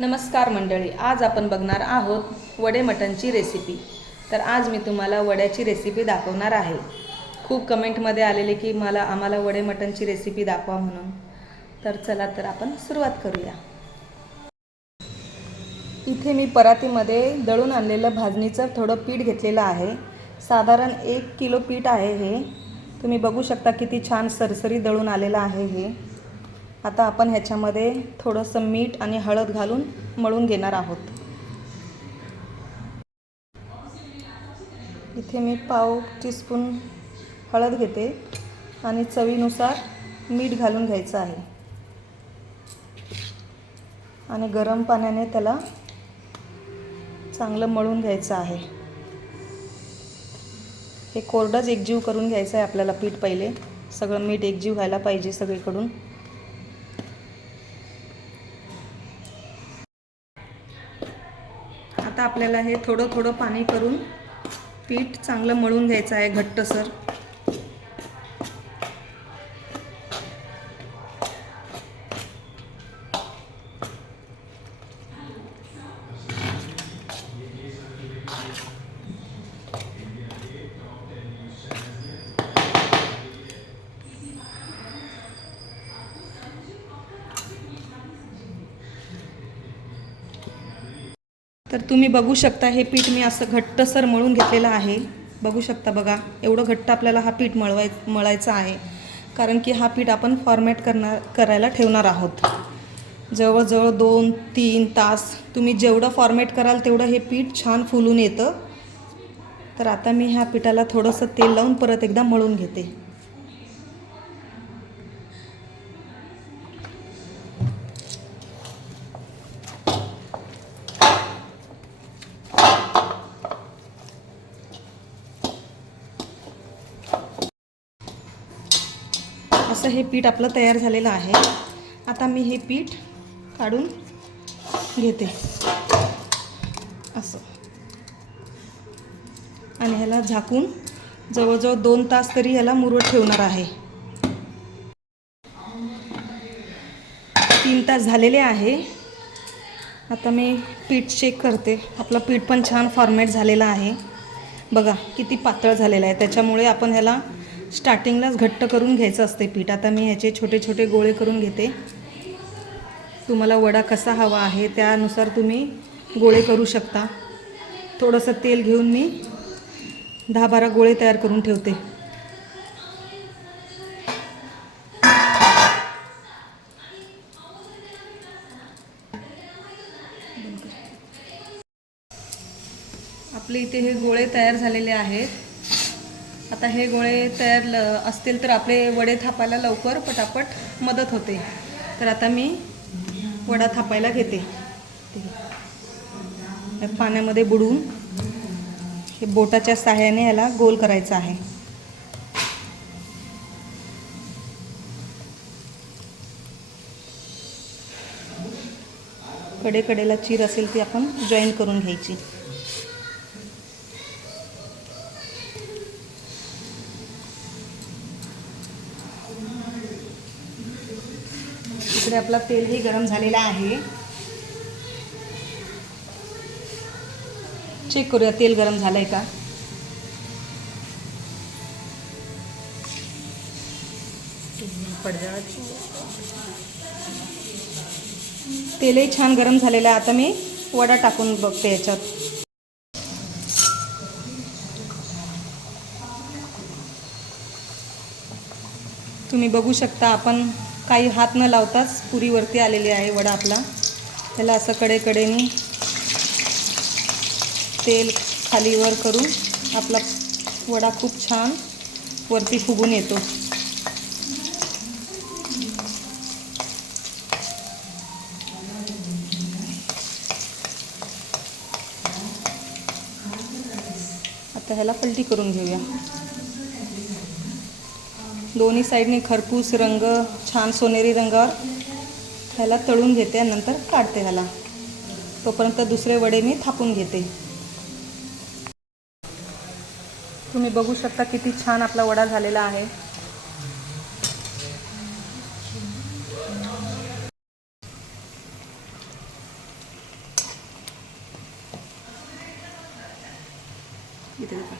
नमस्कार मंडळी, आज आपण बघणार आहोत वडे मटणची रेसिपी। तर आज मी तुम्हाला वड्याची रेसिपी दाखवणार आहे। खूप कमेंटमध्ये आलेले की आम्हाला वडे मटणची रेसिपी दाखवा म्हणून। तर चला तर आपण सुरुवात करूया। इथे मी परातीमध्ये दळून आणलेलं भाजणीचं थोडं पीठ घेतलेलं आहे। साधारण 1 किलो पीठ आहे हे। तुम्ही बघू शकता किती छान सरसरी दळून आलेलं आहे हे। आता आपण ह्याच्यामध्ये थोडंसं मीठ आणि हळद घालून मळून घेणार आहोत। इथे मी पाव टीस्पून हळद घेते आणि चवीनुसार मीठ घालून घ्यायचं आहे आणि गरम पाण्याने त्याला चांगलं मळून घ्यायचं आहे। हे कोरडंच एकजीव करून घ्यायचं आहे आपल्याला पीठ। पहिले सगळं मीठ एकजीव व्हायला पाहिजे सगळीकडून। आता आपल्याला हे थोडं थोडं पाणी करून पीठ चांगलं मळून घ्यायचं आहे घट्टसर। तर तुम्ही बघू शकता हे पीठ मी असं घट्टसर मळून घेतलेलं आहे। बघू शकता बघा, एवढं घट्ट आपल्याला हा पीठ मळायचा आहे, कारण की हा पीठ आपण फॉर्मॅट करायला ठेवणार आहोत। जवळजवळ 2-3 तास तुम्ही जेवढं फॉर्मॅट कराल तेवढं हे पीठ छान फुलून येतं। तर आता मी ह्या पिठाला थोडंसं तेल लावून परत एकदा मळून घेते। असं हे पीठ आपलं तयार झालेलं आहे। आता मी हे पीठ काढून घेते असं, आणि ह्याला झाकून जवळजवळ 2 तास तरी ह्याला मुरत ठेवणार आहे। 3 तास झालेले आहे। आता मी पीठ चेक करते। आपलं पीठ पण छान फॉर्मॅट झालेलं आहे बघा, किती पातळ झालेलं आहे। त्याच्यामुळे आपण ह्याला स्टार्टिंगलाच घट्ट करून घ्यायचं असते पीठ। आता मी ह्याचे छोटे छोटे गोळे करून घेते। तुम्हाला वडा कसा हवा आहे त्यानुसार तुम्ही गोळे करू शकता। थोडंसं तेल घेऊन मी 10-12 गोळे तयार करून ठेवते। आपले इथे हे गोळे तयार झालेले आहेत। आता हे गोळे तयार असतील तर आपले वडे थापायला लवकर पटापट मदत होते। तर आता मी वडा थापायला घेते। पाण्यामध्ये बुडवून हे बोटाच्या सहाय्याने याला गोल करायचं आहे। कडेकडेला चीर असेल ती आपण जॉईन करून घ्यायची। इकडे आपला तेलही गरम झालेला आहे। चेक करूया तेल गरम झालंय का। तेलही छान गरम झालेलं आहे। आता मी वडा टाकून बघते याच्यात। तुम्ही बघू शकता आपण काही हात न लावताच पुरीवरती आलेली आहे वडा आपला। त्याला असं कडेकडेने तेल खालीवर करून आपला वडा खूप छान वरती फुगून येतो। आता ह्याला पलटी करून घेऊया। दोन्ही साईडने खरपूस रंग, छान सोनेरी रंगावर ह्याला तळून घेते, नंतर काढते ह्याला। तोपर्यंत दुसरे वडे मी थापून घेते। तुम्ही बघू शकता किती छान आपला वडा झालेला आहे। इथे बघा.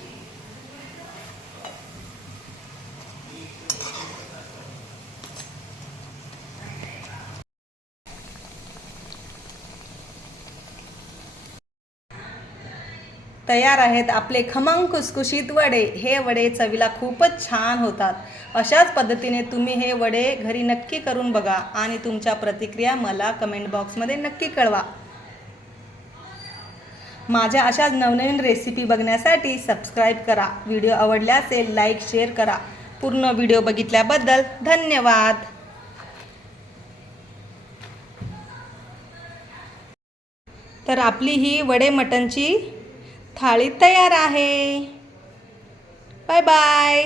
तयार आहेत आपले खमंग खुसखुशीत वडे. हे वडे चवीला खूपच छान होतात. अशाच पद्धतीने तुम्ही हे वडे घरी नक्की करून बघा आणि तुमच्या प्रतिक्रिया मला कमेंट बॉक्समध्ये नक्की कळवा. माझ्या अशाच नवनवीन रेसिपी बघण्यासाठी सबस्क्राईब करा. व्हिडिओ आवडला असेल लाईक शेअर करा. पूर्ण व्हिडिओ बघितल्याबद्दल धन्यवाद. तर आपली ही वडे मटणची थाळी तयार आहे. Bye bye.